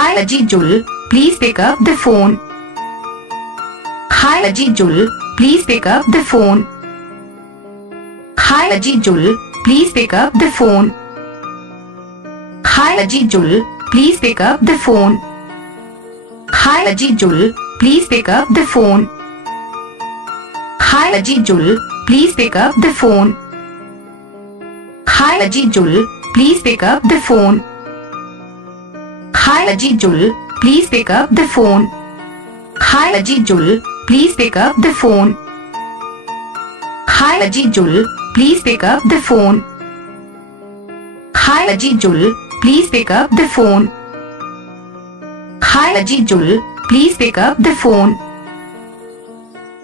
Hi Ajijul, please pick up the phone. Hi Ajijul, please pick up the phone. Hi Ajijul, please pick up the phone. Hi Ajijul, please pick up the phone. Hi Ajijul, please pick up the phone. Hi Ajijul, please pick up the phone. Hi Ajijul, please pick up the phone. Hi Ajijul, please pick up the phone. Hi Ajijul, please pick up the phone. Hi Ajijul, please pick up the phone. Hi Ajijul, please pick up the phone. Hi Ajijul, please pick up the phone.